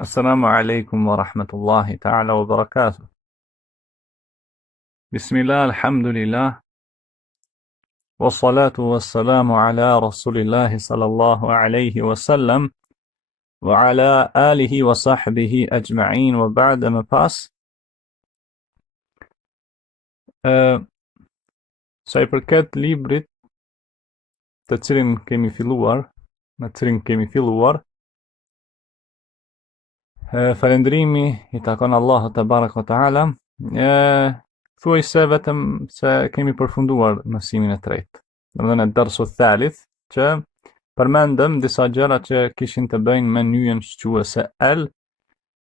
السلام عليكم ورحمة الله تعالى وبركاته. بسم الله، الحمد لله، والصلاة والسلام على رسول الله صلى الله عليه وسلم وعلى آله وصحبه أجمعين وبعد ما pas. Sa I përket librit të cilin kemi filluar, me të cilin kemi filluar, falendrimi I takon Allahut te baraka wa taala. Thuaj se vetëm se kemi përfunduar mësimin e tretë. Domethënë darsu thalith, që përmendëm disa gjëra që kishin të bëjnë me nyjen shquese el,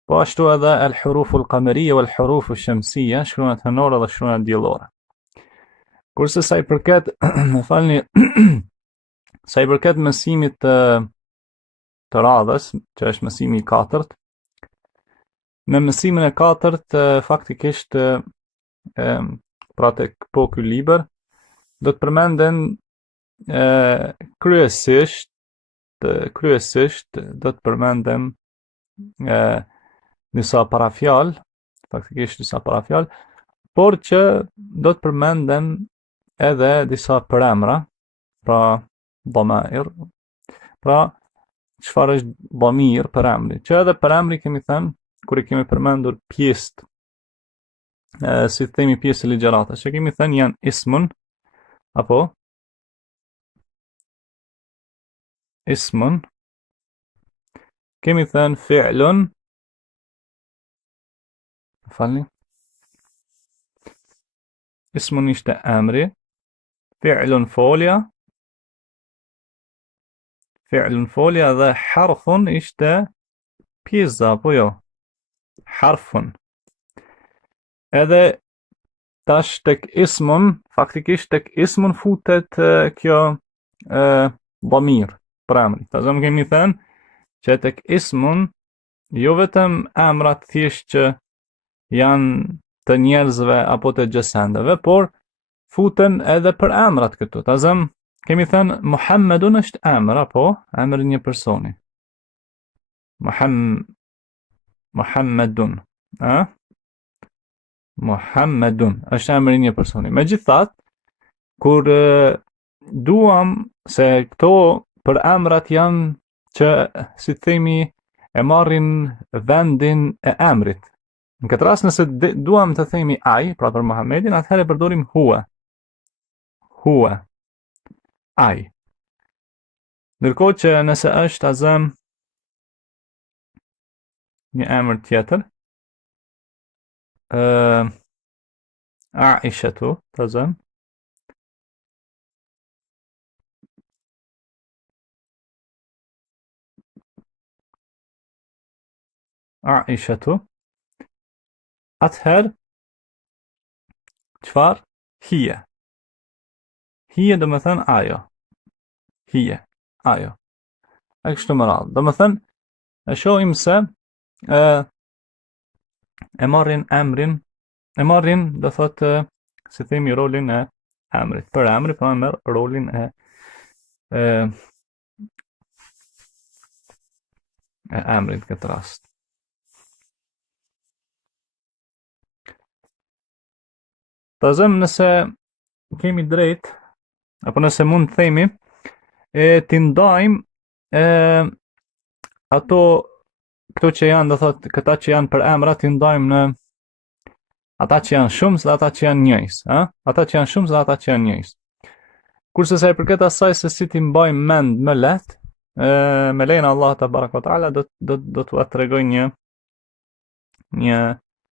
po ashtu edhe el hurufu al-qamariyya wal hurufu ash-shamsiyya, shkronjat hënore dhe shkronjat diellore. Kurse sa I përket, më falni, sa I përket mësimit të radhës, që është mësimi I katërt, në mësimin e katërt faktikisht pra tek po ky libër do të përmenden kryesisht do të përmendem disa parafjalë, faktikisht disa parafjalë, por që do të përmendem edhe disa përemra, pra dhamair, pra çfarë është dhamir përemri, që edhe përemri kemi thënë kur I kemi përmendur pjesët, si të themi pjesë ligjërata, që kemi thënë janë ismun, apo ismun, kemi thënë fi'lun, falni, ismun ishte emri, fi'lun folja dhe harfun ishte pjesa, apo jo, harfun. Edhe tash tek ismun, faktikisht tek ismun futet kjo dhamir, për emri. Ta zëm kemi thënë që tek ismun jo vetëm emrat thjesht që janë të njerëzve apo të gjësendeve, por futen edhe për emrat këtu. Ta zëm kemi thënë Muhammedun është emër, apo emër një personi. Muhammedun, Muhammedun është emri një personi. Megjithatë, kur duam se këto për emrat janë që, si themi, e marrin vendin e emrit. Në këtë rast nëse duam të themi ai, pra për Muhammedin, atëherë përdorim huwa. Huwa. Ai. Ndërkohë që nëse është azëm një emër tjetër, Aishatu, të zëm. Aishatu. Atëherë, qëfar? Hije. Hije do më thënë ajo. Hije, ajo. E kështu më radhë. Do më thënë, e shohim se e marrin do thotë si themi rolin e emrit. Për emri po e merr rolin e emrit këtë rast. Ta zëm nëse kemi drejt, apo nëse mund të themi, t'i ndajmë këto që janë, do thotë, këta që janë për emra, t'i ndajmë në ata që janë shumës dhe ata që janë njëjës, ata që janë shumës dhe ata që janë njëjës. Kurse sa I përket asaj se si t'i mbajmë mend më lehtë, me lejen e Allahut te baraka wa taala do t'u tregoj një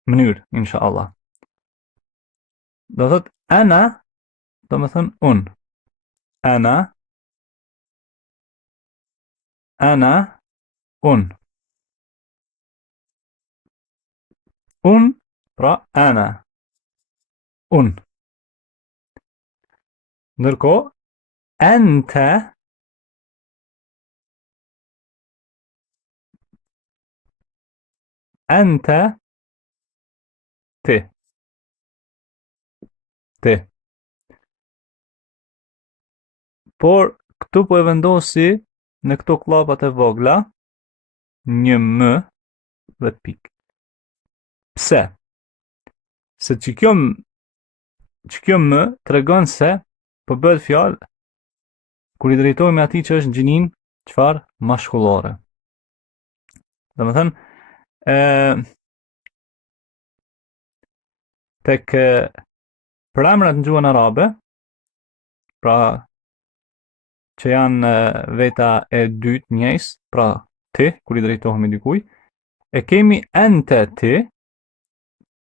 mënyrë, inshallah. Do thotë ana, do më thënë unë. Ana, unë. Unë, pra ana. Unë. Ndërkohë, anta, ti. Ti. Por këtu po e vendosi në këto klapat e vogla një m, vetë pikë. Pse? Se që kjo më tregon se po bëhet fjalë kur i drejtohemi atij që është në gjinin çfarë? Mashkullore. Domethënë, tek përamrat në gjuhën arabe, pra që janë veta e dytë njëjës, pra ti, kur i drejtohemi dikujt, e kemi ente ti,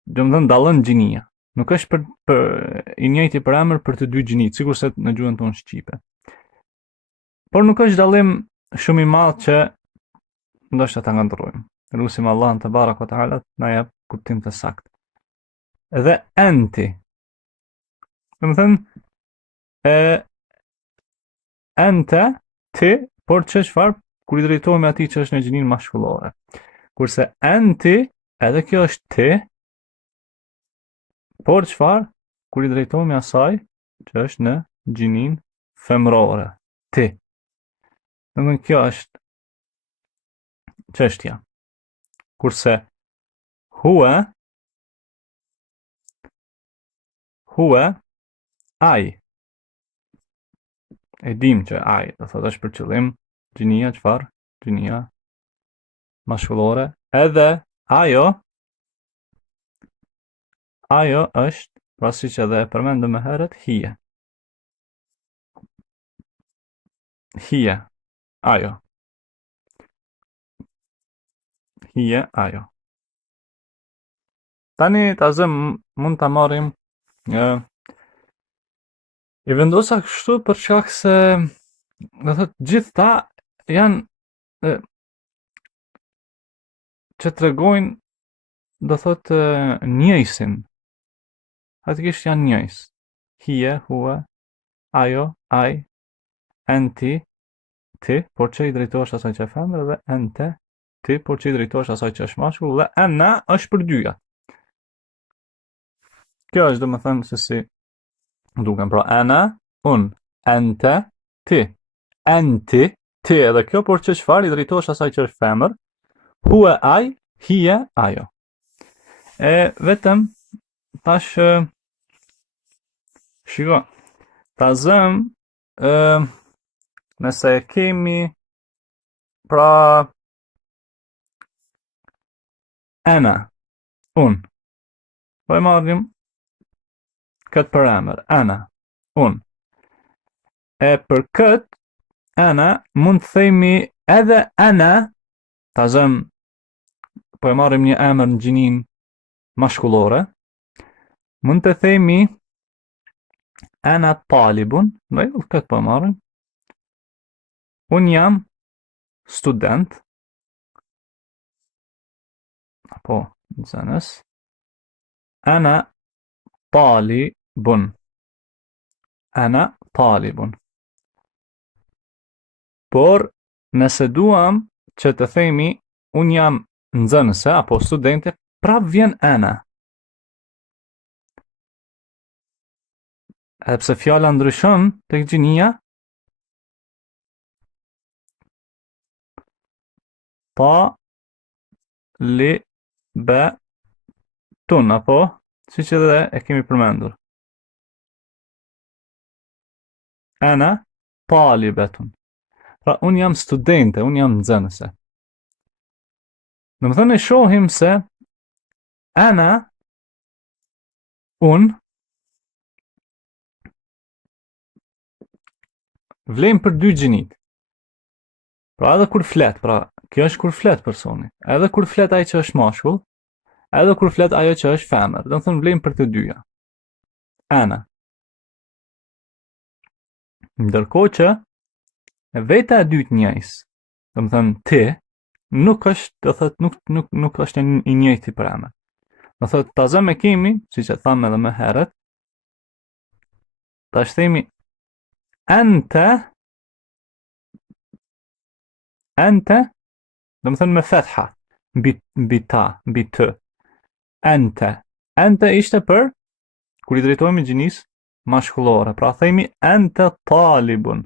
domethënë dallon gjinia. Nuk është për i njëjti përamër për të dy gjinit, sigurisht në gjuhën tonë shqipe. Por nuk është dallim shumë i madh që ndoshta ta ngandrojmë. Lutim Allahun te baraka taala na jap kuptim të saktë. Dhe enti. Domethënë ente ti, por çfarë? Kur i drejtohemi atij që është në gjinin mashkullore. Kurse enti, edhe kjo është ti, por çfarë? Kur i drejtohemi asaj që është në gjinin femrore. Ti. Domethënë kjo është çështja. Kurse huwa ai. E dim që ai, do thotë është për qëllim gjinia çfarë? Gjinia mashkullore. Edhe ajo është, pra siç edhe e përmendëm më herët, hije. Hije, ajo. Hije, ajo. Tani ta zëm mund ta marrim i vendosa kështu për shkak se do thotë gjithta janë që tregojnë do thotë njëjsin. Fatikisht janë njëjs. Hije, huwa, ajo, ai, enti, ti, por që i drejtohesh asaj që është femër, dhe ente, ti, por që i drejtohesh asaj që është mashkull, dhe ana është për dyja. Kjo është domethënë se si duken, pra ana, unë, ente, ti, enti, ti, edhe kjo, por që çfarë i drejtohesh asaj që është femër, huwa ai, hije ajo. Vetëm tash shiko, ta zëm nëse kemi pra ana, unë, po e marrim këtë përamër, ana, unë. Për këtë ana mund të themi edhe ana, ta zëm, po e marrim një emër në gjinin mashkullore, mund të themi ana talibun, këtë po e marrim, unë jam student, apo nxënës, ana talibun, ana talibun. Por nëse duam që të themi unë jam nxënëse apo studente, prap vjen ana. Edhe pse fjala ndryshon tek gjinia, talibun, apo siç edhe e kemi përmendur. Ana talibetun. Pra unë jam studente, unë jam nxënëse. Domethënë e shohim se ana, unë, vlen për dy gjinit. Pra edhe kur flet, pra kjo është kur flet personi, edhe kur flet ai që është mashkull, edhe kur flet ajo që është femër, domethënë vlen për të dyja. Ana. Ndërkohë që veta e dytë njëjs, domethënë ti, nuk është, do thotë nuk është i njëjti për emër. Do thotë ta zëm e kemi, siç e thamë edhe më herët, tash themi ente, domethënë me fetha, mbi ta, mbi të. Ente ishte për kur i drejtohemi gjinisë mashkullore, pra themi ente talibun.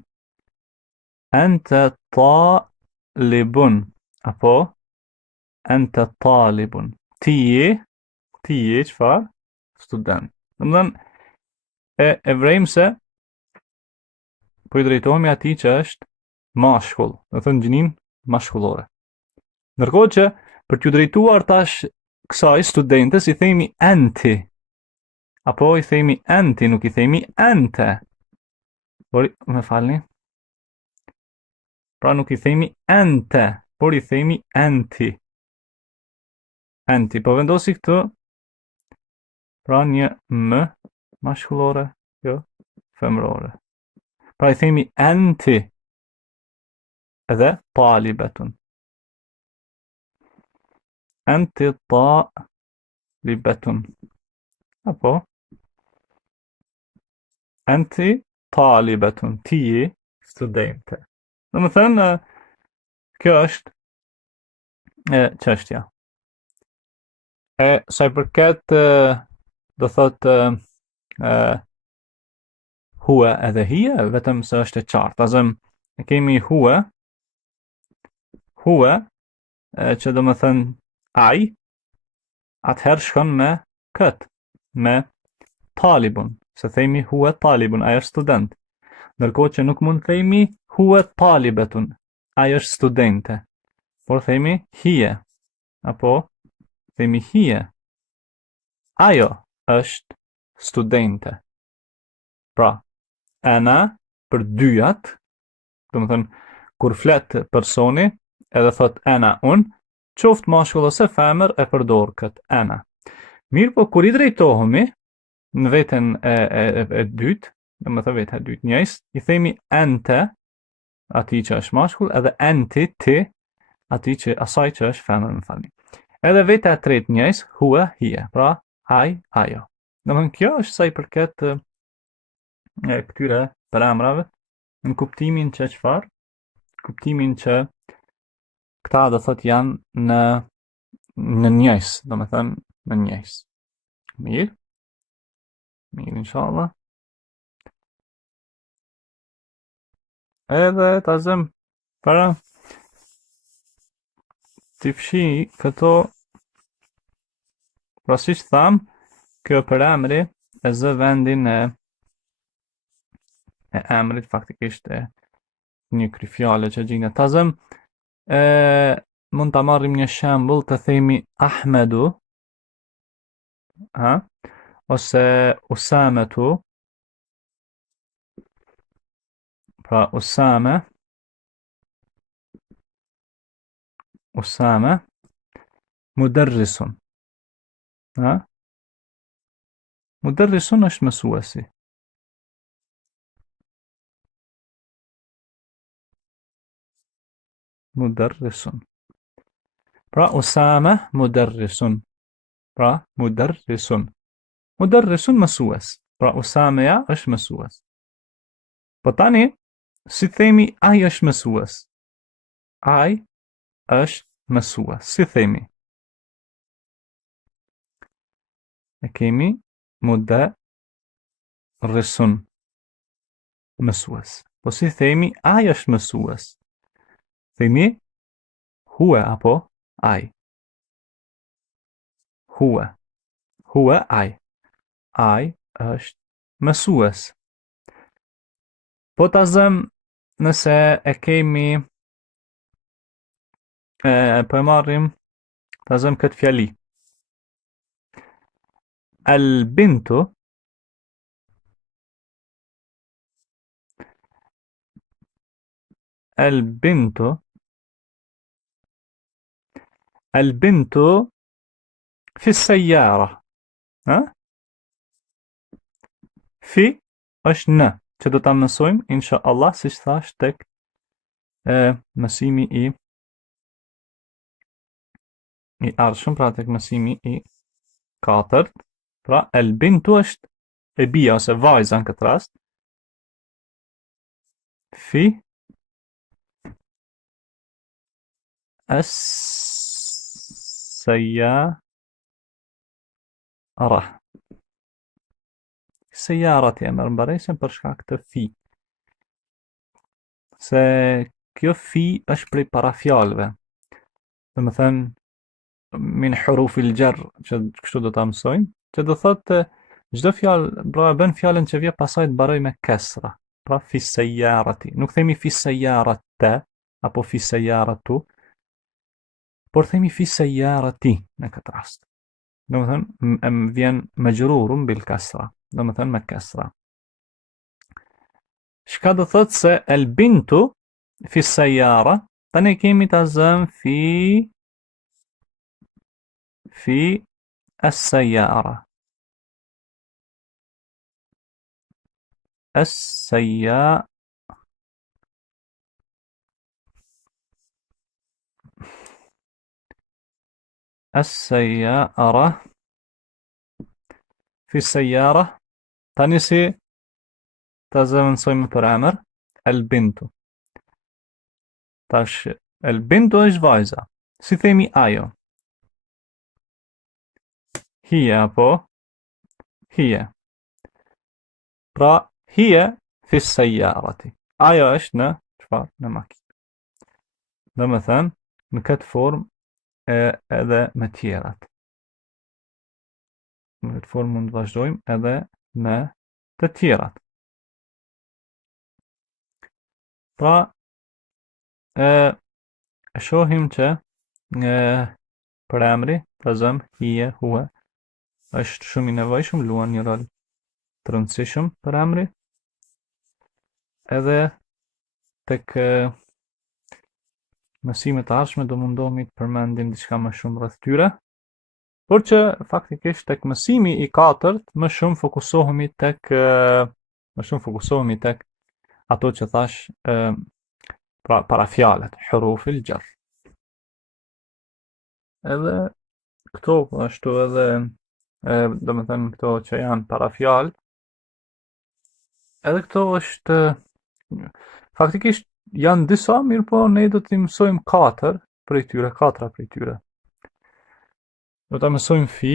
Ente talibun, apo ente talibun. Ti je çfarë? Student. Domethënë e vrejmë se po i drejtohemi atij që është mashkull, do thënë gjinin mashkullore. Ndërkohë që për t'ju drejtuar tash kësaj studentes i themi enti. Apo i themi enti, nuk i themi ente. Por më falni. Pra nuk i themi ente, por i themi enti. Enti, po vendosi këtu, pra një m mashkullore, jo femrore. Pra i themi enti, edhe talibetun. Enti talibetun. Apo, enti talibetun, ti je studente. Dhe më thënë, kjo është çështja. Sa i përket do thot hua edhe hia, vetëm se është e qartë. Azëm kemi hua që do më thënë ai, atëherë shkon me këtë, me talibun, se themi hua talibun, ai është student. Ndërkohë që nuk mund themi hua talibetun, ai është studente. Por themi hie, apo themi hie. Ajo është studente. Pra, ana për dyjat, do më thënë, kur flet personi, edhe thot ana unë, qoftë mashkull ose femër e përdor këtë ana. Mirë po, kur i drejtohemi, në veten e dytë, do më thënë vetë e dytë njëjës, i themi ente, ati që është mashkull, edhe enti, ti, ati që asaj që është femër, më falni. Edhe veta e tretë njëjës, hua, hie, pra, ai, ajo. Do më thënë, kjo është sa i përket këtyre përamrave, në kuptimin që çfarë? Kuptimin që këta do thot janë në njëjës, do më thënë në njëjës. Mirë, inshallah. Edhe ta zëm para t'i fshi këto, pra si që tham, kjo përamri e zë vendin e emrit, faktikisht e një kryfjale që gjinë. Ta zëm, mund të marrim një shembull të themi Ahmedu, ose Usametu, pra Usame, muderrisun. Muderrisun është mësuesi. Muderrisun. Pra Usame muderrisun. Pra muderrisun. Muderrisun mësues. Pra Usameja është mësues. Po tani, si themi ai është mësues? Ai është mësues. Si themi? E kemi muderrisun. Mësues. Po si themi ai është mësues? Themi hua apo ai. Hua ai. Ai është mësues. Po ta zëm nëse e kemi po e marrim ta zëm këtë fjali. Al-bintu fi s-sajjara. Fi është në, që do ta mësojmë inshallah siç thash tek mësimi i ardhshëm, pra tek mësimi i 4. Pra al-bintu është e bia ose vajza në këtë rast. Fi as-sajjara. Sejarat e mërë mbarejsen për shkak të fi. Se kjo fi është prej parafjalëve. Dhe më thënë, min hurufil jar, që kështu do ta mësojmë, që do thotë çdo fjalë, pra bën fjalën që vjen pasaj të mbaroj me kesra. Pra fi sayarati. Nuk themi fi sayarata apo fi sayaratu, por themi fi sayarati në këtë rast. Domethënë vjen majrurun bil kasra, domethënë me kesra. Shka do thotë se el bintu fi sayara, tani kemi ta zëm fi as-sayara. السيارة في السيارة تانيسي تازمن صيمة العمر البنت تاش البنت ايش فايزة سيثيمي ايو هي ابو هي را هي في السيارة ايو ايش نا شفار نماكي ده مثلا نكت فورم edhe me tjerat. Në këtë formë mund të vazhdojmë edhe me të tjerat. Pra, shohim që për emri, të zëm, hije, hue, është shumë i nevojshëm, luan një rol të rëndësishëm për emri, edhe tek mësimet e ardhshme do mundohemi të përmendim diçka më shumë rreth tyre, por që faktikisht tek mësimi i katërt më shumë fokusohemi tek ato që thash pra parafjalet, hurufil jar. Edhe këto po ashtu edhe domethënë këto që janë parafjalë, edhe këto është faktikisht janë disa, mirë po ne do t'i mësojmë katra prej tyre. Do ta mësojmë fi,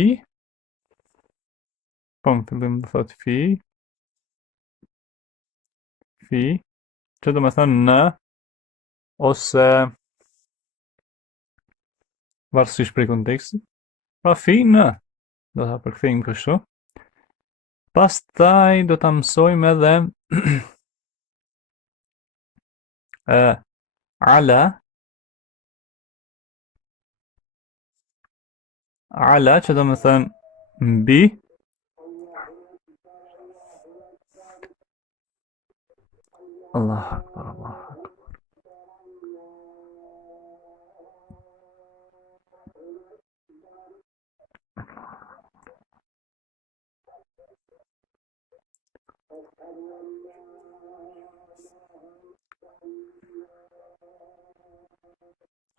po në fillim do thot fi, që do me thënë në, ose varësisht prej kontekstit, pra fi në, do ta përkthejmë kështu. Pastaj do ta mësojmë edhe ala që do me thënë mbi, Allah akbar, Allah akbar.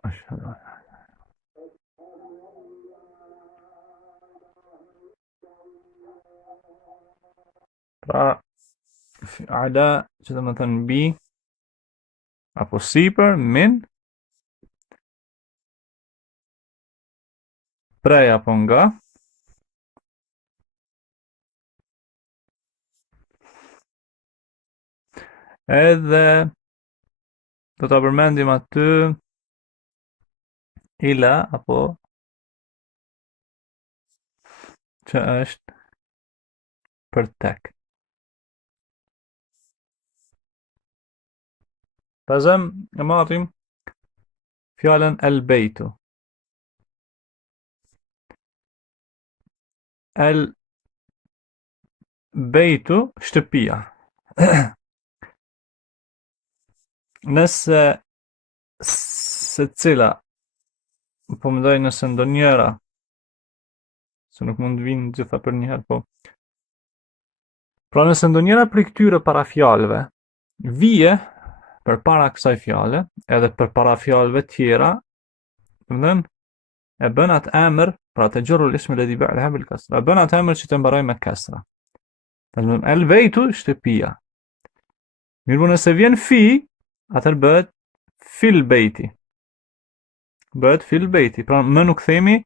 أشهد أن pra ala që do të thënë mbi apo sipër, min, prej apo nga, edhe do ta përmendim aty ila apo që është për tek. Tazem e marrim fjalën el bejtu. El bejtu, shtëpia. Nëse se cila, po më doj nëse ndonjëra, se nuk mund vinë gjitha për njëherë, po. Pra nëse ndonjëra për këtyre parafjalëve vije për para kësaj fjale, edhe për para fjalëve tjera, e bën atë emër, pra të gjurru l'ismi ledhi ba'leha bil kasra, e bën atë emër që të mbaroj me kasra. El bejtu, shtëpia. Mirë nëse vjen fi, atër bëhet fil bejti. Bëhet fil bejti. Pra më nuk themi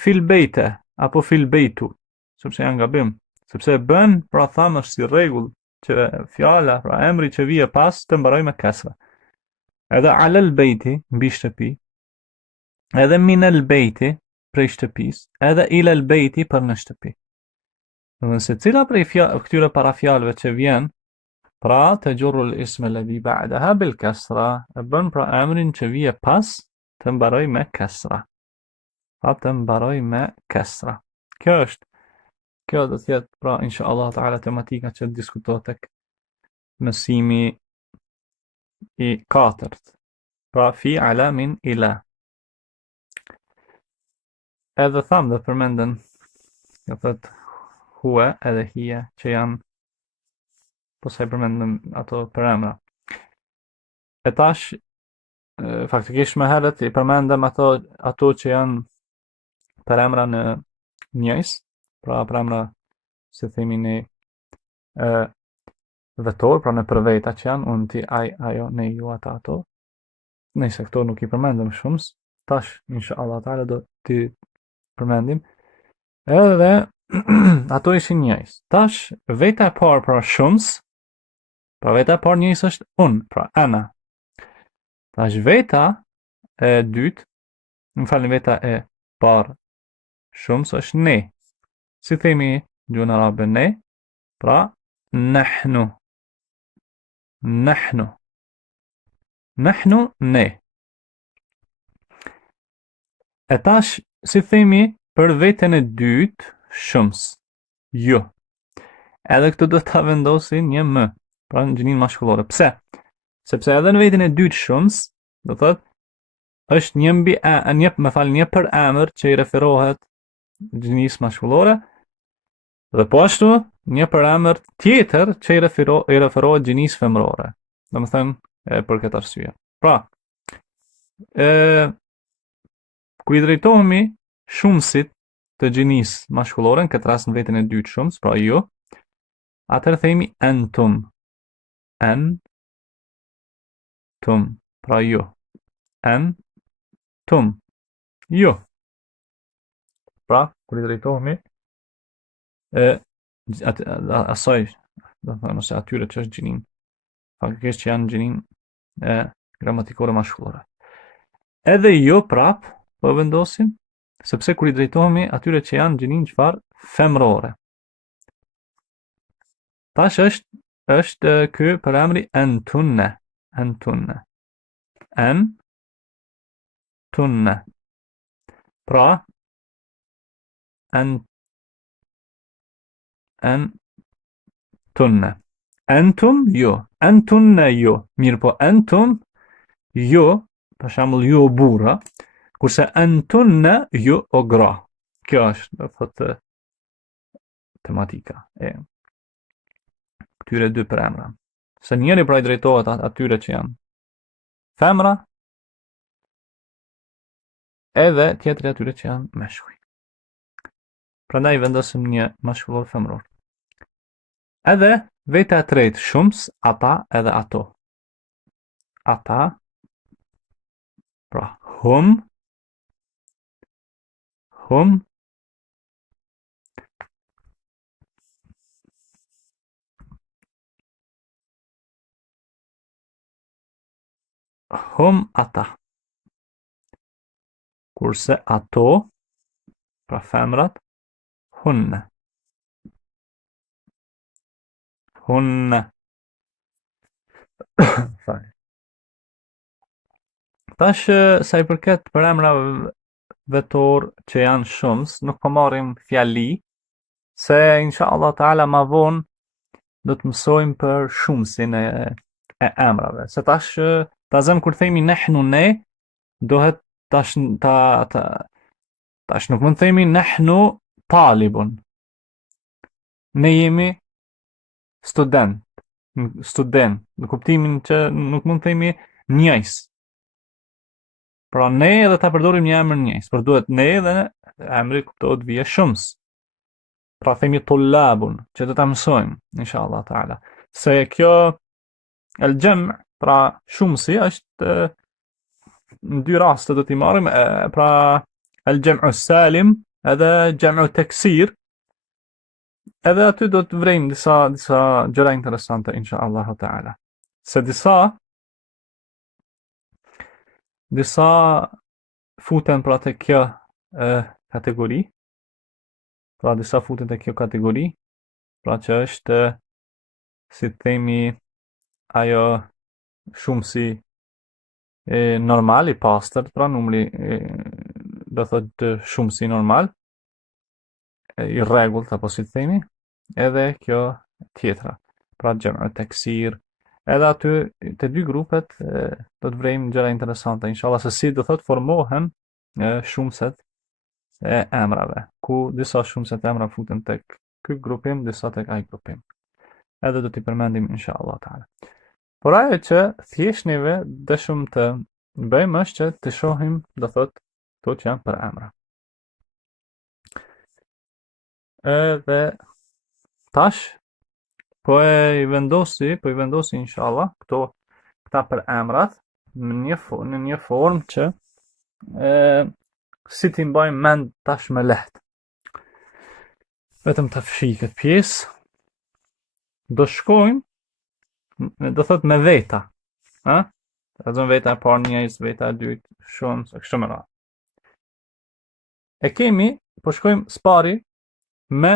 fil bejte, apo fil bejtu, sepse janë gabim. Sepse bën, pra thamë është si rregull që fjala, pra emri që vije pas të mbaroj me kasra. Edhe alel bejti, mbi shtëpi, edhe minel bejti prej shtëpis, edhe ilel bejti për në shtëpi. Dhe se cila prej këtyre parafjalëve që vjen, pra të gjurru l'isme ledhi ba'daha bil kasra, e bën pra emrin që vije pas të mbaroj me kasra. Pra të mbaroj me kasra. Kjo do të jetë pra insha Allah ta'ala tematika që diskutohet tek mësimi i 4. Pra fi alamin ila. Edhe tham dhe përmenden, jo thot hua edhe hia që janë, po se përmendëm ato përemra. E tash, faktikisht më herët i përmendëm ato që janë përemra në njëjs, pra përemra se themi ne vetor, pra në përveta që janë, unë ti, aj, ajo, ne, ju, ata, ato. Nëse këto nuk i përmendëm shumës, tash, insha Allah ta'ala do t'i përmendim. Edhe ato ishin njëjs. Tash, veta e parë pra shumës, pra veta e parë njëjs është unë, pra ana. Tash veta e dytë, më falni, veta e parë shumës është ne. Si themi gjuhën arabe ne, pra nahnu. Nahnu. Nahnu ne. E tash, si themi për veten e dytë shumës, ju. Edhe këtu do ta vendosin një m, pra në gjinin mashkullore. Pse? Sepse edhe në veten e dytë shumës, do thot, është një mbi një për emër që i referohet gjinis mashkullore, dhe po ashtu një për emër tjetër që i referohet gjinis femrore. Do më thënë për këtë arsye. Pra, ku i drejtohemi shumësit të gjinis mashkullore, në këtë rast në veten e dytë shumës, pra ju, atër themi entum. Entum. Pra ju. Entum. Ju. Pra, kur i drejtohemi asaj, do të thonë se atyre që është gjinin, faktikisht që janë gjinin gramatikore mashkullore. Edhe jo prap, po vendosim, sepse kur i drejtohemi atyre që janë gjinin çfarë femrore. Tash është ky për emri entunne. Entunne. Entunne. Pra, entunne. Entum, jo. Entunne, jo. Mirë po, entum, jo, për shembull ju o burra, kurse entunne, ju o gra. Kjo është, do thotë, tematika e këtyre dy përemra. Se njëri pra i drejtohet atyre që janë femra, edhe tjetri atyre që janë meshkuj. Prandaj vendosim një mashkullor femror. Edhe veta e tretë shumës, ata edhe ato. Ata, pra hum, ata. Kurse ato, pra femrat, hunne. Hunne. Tash, sa i përket përemrave vetor që janë shumës, nuk po marrim fjali, se insha Allah ta'ala ma vonë do të mësojmë për shumësin e emrave. Se tash, ta zëm kur themi nehnu ne, dohet tash nuk mund themi nehnu talibun. Ne jemi student, në kuptimin që nuk mund themi njëjs. Pra ne edhe ta përdorim një emër njëjs, por duhet ne edhe emri kuptohet via shumës. Pra themi tullabun, që do ta mësojmë, inshallah ta'ala. Se kjo el gjem, pra shumësi është në dy raste do t'i marrim, pra el gjem'u salim edhe gjem'u teksir, edhe aty do të vrejmë disa gjëra interesante, inshallah ta'ala. Se disa futen pra të kjo kategori, pra disa futen të kjo kategori, pra që është, si të themi, ajo shumësi normal i pastër, pra numri do thotë shumësi normal, i rregullt apo si të themi, edhe kjo tjetra, pra xham'u taksir. Edhe aty të dy grupet do të vrejmë gjëra interesante, inshallah, se si do thotë formohen shumëset e emrave, ku disa shumëset e emrave futen tek ky grupim, disa tek ai grupim. Edhe do t'i përmendim inshallah taala. Por ajo që thjesht neve dëshum të bëjmë është që të shohim, do thotë, këto që janë për emra. Edhe tash po i vendosi inshallah këta për emrat në një formë që si t'i mbajmë mend tash më lehtë. Vetëm ta fshij këtë pjesë. Do shkojmë, do thot me veta, ha? Lexojmë veta e parë, njëjës, veta e dytë, shumë, se kështu me radhë. E kemi, po shkojmë spari me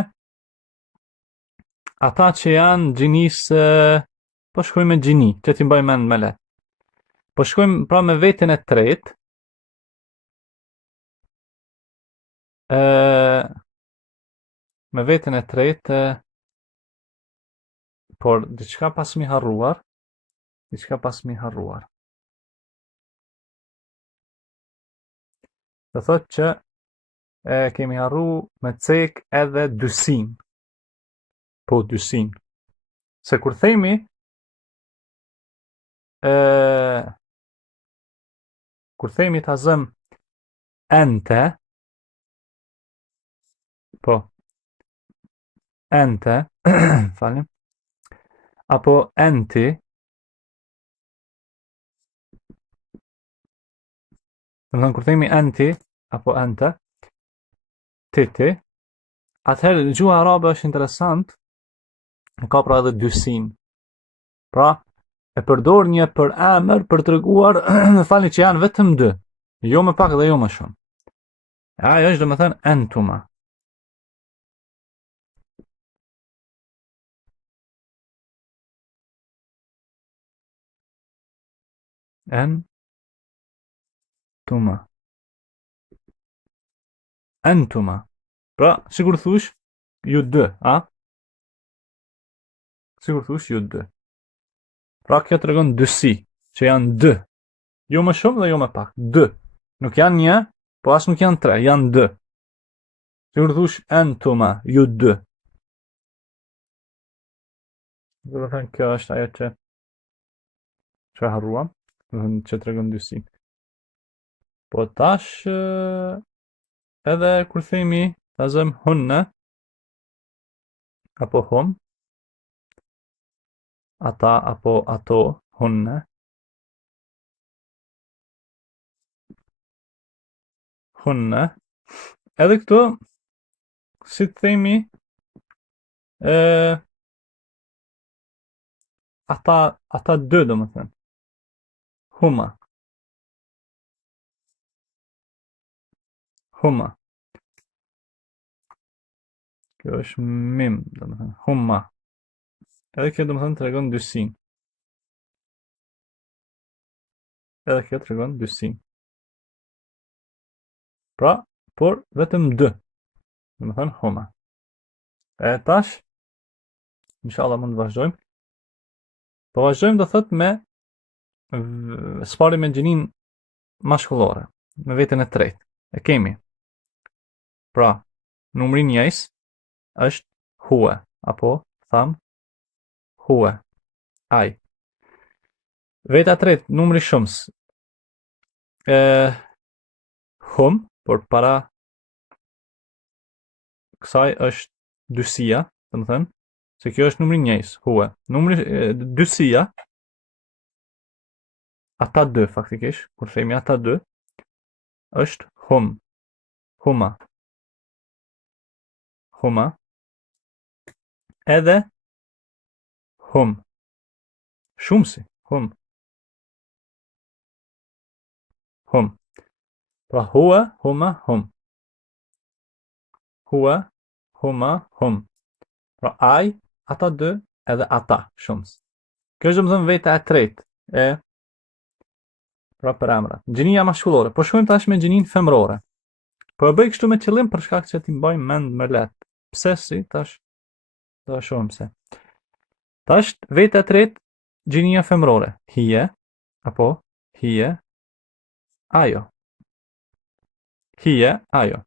ata që janë gjinisë, po shkojmë me gjini, që t'i mbajmë mend më lehtë. Po shkojmë pra me veten e tretë, me veten e tretë, por diçka pas mi harruar, do thotë që kemi harru me cek edhe dysin. Po, dysin. Se kur themi ta zëm ente, po, ente, falim, apo enti, do të thënë kur themi enti apo ente, ti, atëherë gjuha arabe është interesant, ka pra edhe dysin. Pra, e përdor një për emër për treguar, falni, që janë vetëm dy, jo më pak dhe jo më shumë. Ajo është, domethënë, entuma. Entuma. Pra, sigur thush, ju dy, a? Sigur thush, ju dy. Pra, kjo tregon dysi, që janë dy. Jo më shumë dhe jo më pak, dy. Nuk janë një, po as nuk janë tre, janë dy. Sigur thush, entuma, ju dy. Do të thënë, kjo është ajo që harruam, që tregon dysi. Po tash edhe kur themi ta zëm hunne apo hum, ata apo ato, hunne, edhe këtu si të themi ata dy, domethënë, huma. Kjo është mim, domethënë, huma. Edhe kjo domethënë tregon dysin. Pra, por vetëm dy. Domethënë huma. E tash, inshallah mund të vazhdojmë. Po vazhdojmë do thot me spari me gjinin mashkullore, me veten e tretë. E kemi. Pra, numri njëjës është huwa, apo tham huwa, ai. Veta tretë, numri shumës, hum, por para kësaj është dysia, të më thënë, se kjo është numri njëjës, huwa. Numri dysia, ata dy, faktikisht, kur themi ata dy, është huma, edhe hum, shumësi, hum. Pra hua, huma, hum. Hua, huma, hum. Pra ai, ata dy, edhe ata, shumës. Kjo është domethënë veta e tretë e pra për emrat. Gjinia maskullore. Po shkojmë tash me gjinin femrore. Po e bëj kështu me qëllim për shkak se ti mbajmë mend më lehtë. Pse si tash do shohim se. Tash veta e tretë, gjinia femrore. Hije apo hije, ajo. Hije, ajo.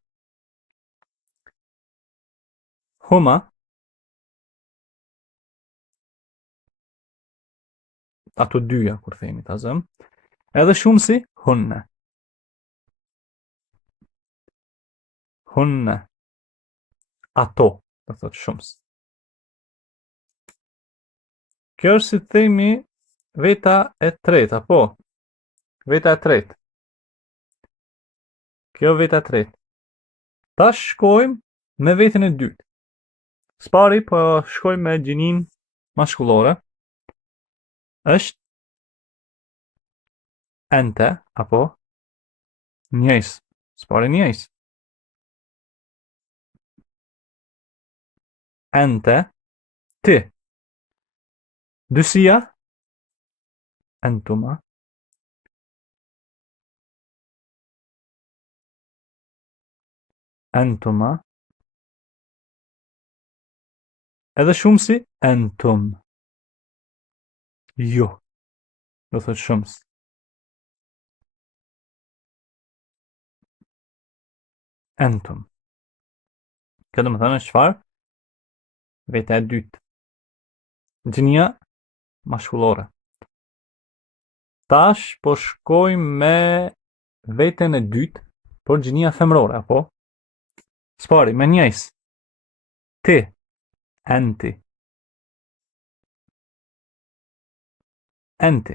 Huma, ato dyja kur themi ta zëm. Edhe shumësi hunne. Hunne. Ato, do thot shumës. Kjo është si themi veta e tretë, apo? Veta e tretë. Kjo veta e tretë. Tash shkojmë me vetën e dytë. Spari po shkojmë me gjinin maskullore. Është ente apo njëjs. Spari njëjs. Ente, ti. Dysia, entuma. Entuma. Edhe shumësi, entum. Jo. Do thot shumës. Entum. Kjo do më thënë është çfarë? Veta e dytë. Gjinia maskullore. Tash po shkojmë me veten e dytë, por gjinia femrore, apo? Spari, me njëjs. Ti, enti. Enti.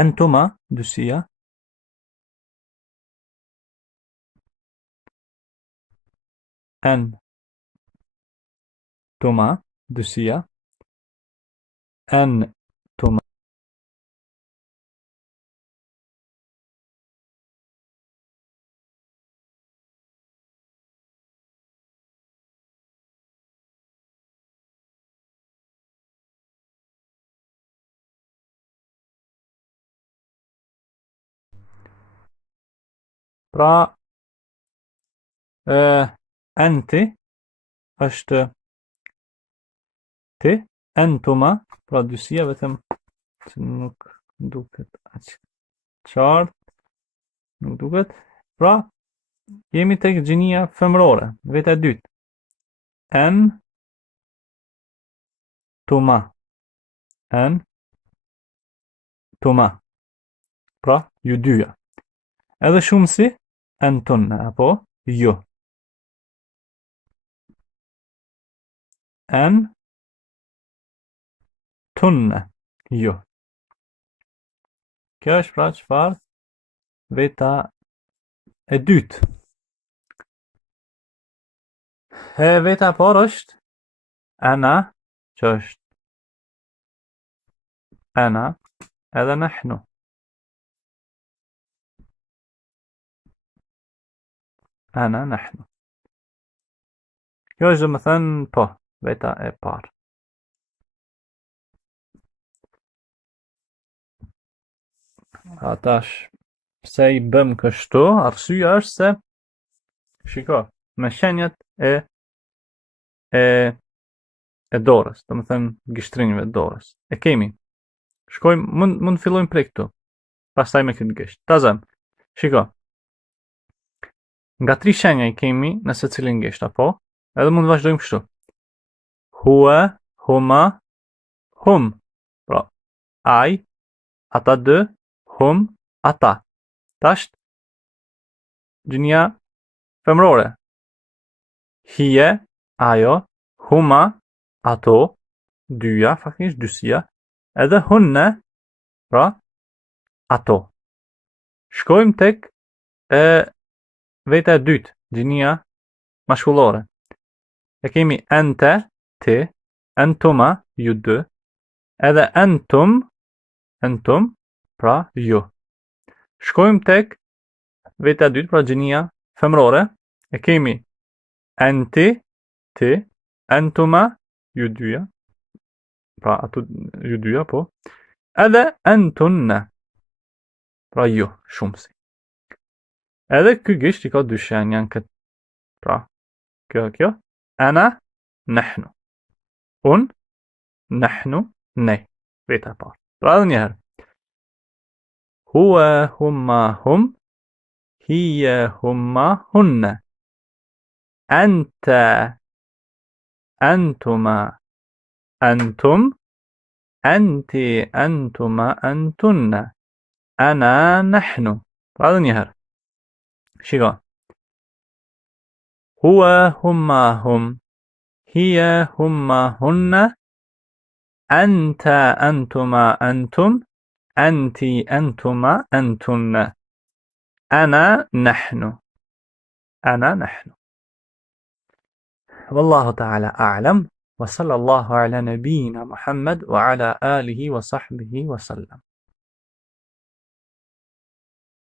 Entuma, dysia. Entuma, dysia. Entuma. Pra, enti është ti, entuma, pra dysia vetëm që nuk duket aq qartë, nuk duket. Pra, jemi tek gjinia femrore, veta e dytë. Entuma. Entuma. Pra, ju dyja. Edhe shumësi, entunne, apo ju. Entunne, ju. Kjo është pra çfarë? Veta e dytë. E veta e parë është ana, që është ana, edhe nahnu. Ana, nahnu. Kjo është më thënë, po, veta e parë. Atash, pse i bëm kështu, arsyeja është se, shiko, me shenjat e dorës, do më thënë gishtrinjve dorës. E kemi. Shkojmë, mund fillojmë prej këtu. Pastaj me këtë gisht. Ta zëm. Shiko. Nga 3 shenja i kemi në secilin gisht, apo? Edhe mund vazhdojmë kështu. Hua, huma, hum. Pra, ai, ata dy, hum, ata. Tash gjinia femrore. Hije, ajo, huma, ato, dyja, faktisht dysia, edhe hunne, pra, ato. Shkojmë tek veta e dytë, gjinia maskullore. E kemi ente, ti, entuma, ju dy, edhe entum, pra, ju. Shkojmë tek veta e dytë, pra gjenia femrore, e kemi enti, ti, entuma, ju dyja, pra ato ju dyja, po, edhe entunne, pra ju, shumësi. Edhe ky gisht i ka dy shenja në këtë, pra, kjo, ana, nehnu, un, nehnu, ne, veta e parë. Pra edhe njëherë, huwa, humma, hum, hiya, humma, hunne, anta, antuma, antum, anti, antuma, antunna, ana, nahnu. Pra edhe njëherë. Shiko. Huwa, humma, hum, hiya, humma, hunna, anta, antuma, antum, anti, antuma, antunna, ana, nahnu. Ana, nahnu. والله تعالى أعلم وصلى الله على نبينا محمد وعلى آله وصحبه وسلم.